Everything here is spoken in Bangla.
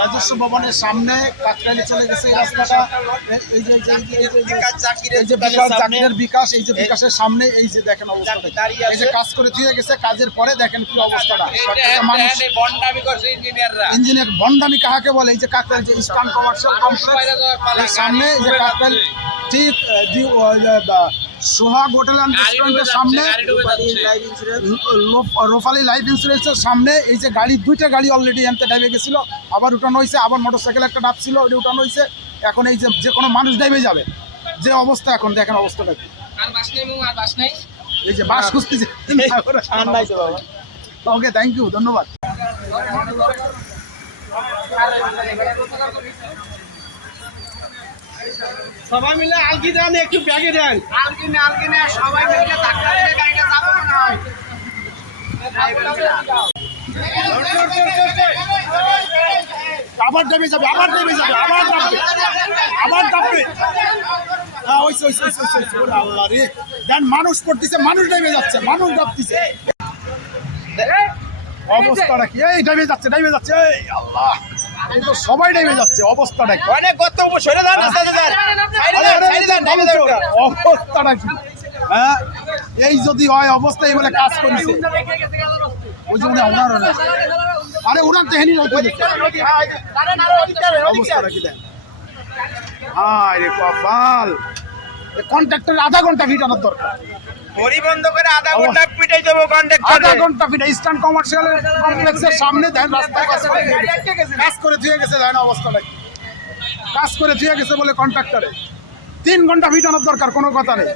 রাজস্ব ভবনের সামনে কাকরাইলে চলে গেছে এই রাস্তাটা। এই যে জাকিরের বিকাশ, এই যে বিকাশের সামনে এই যে দেখেন অবস্থাটা, এই যে কাজ করে দিয়ে গেছে, কাজের পরে দেখেন কি অবস্থাটা। ইঞ্জিনিয়ার ভন্ডামি কাহাকে বলে? এই যে কাকরাইল যে ইস্টার্ন কমার্শিয়াল কমপ্লেক্স সামনে, এই যে কাকরাইল ঠিক সোহাগ হোটেল অ্যান্ড রেস্টুরেন্টের সামনে, রোফালি লাইফ ইন্স্যুরেন্সের সামনে এই যে গাড়ি, দুইটা গাড়ি অলরেডি এনতে ডাইভে গেছিলো, আবার উঠানো হয়েছে, আবার মোটরসাইকেল একটা ডাব ছিল ওটা উঠানো হয়েছে। এখন এই যে কোনো মানুষ ডাইভে যাবে যে অবস্থা, এখন দেখেন অবস্থাটা কি। এই যে বাস খুঁজতেছে। ওকে, থ্যাংক ইউ, ধন্যবাদ। সবাই মিলে আলগি দেন, একটু ব্যাগে দেন। আলগিনে সবাই মিলে ধাক্কা দিয়ে গাড়িটা যাবো না। আবার ডেবে যাবে, আবার ডেবে যাবে, আবার ডাববে, আবার ডাববে। আল্লাহ রে, দেন মানুষ পড়তেছে, মানুষ ডেবে যাচ্ছে, মানুষ ডাবতেছে। অবস্থাটা কি? এই ডেবে যাচ্ছে, ডেবে যাচ্ছে, এই আল্লাহ, এই তো সবাই ডেবে যাচ্ছে। অবস্থাটা কি? অবস্থাটা কি? হ্যাঁ, এই যদি হয় অবস্থা, এই বলে কাজ করেছে ওই জন্য ওনারও না। আরে ওনার তেহেনি অবস্থাটা কি দেন? হায় রে কপাল, কন্ট্রাক্টর আধা ঘন্টা ফিটানোর দরকার। বন্ধ করে আধা ঘন্টা পিটাই দেবো কন্ট্রাক্টর। আধা ঘন্টা ফিটা ইস্টার্ন কমার্শিয়াল কমপ্লেক্সের সামনে দেন রাস্তায় কাজ করে দিয়ে গেছে। দেন অবস্থাটা কি? কাজ করে দিয়ে গেছে বলে কন্ট্রাক্টরে 3 ঘন্টা ফিটানোর দরকার, কোনো কথা নেই।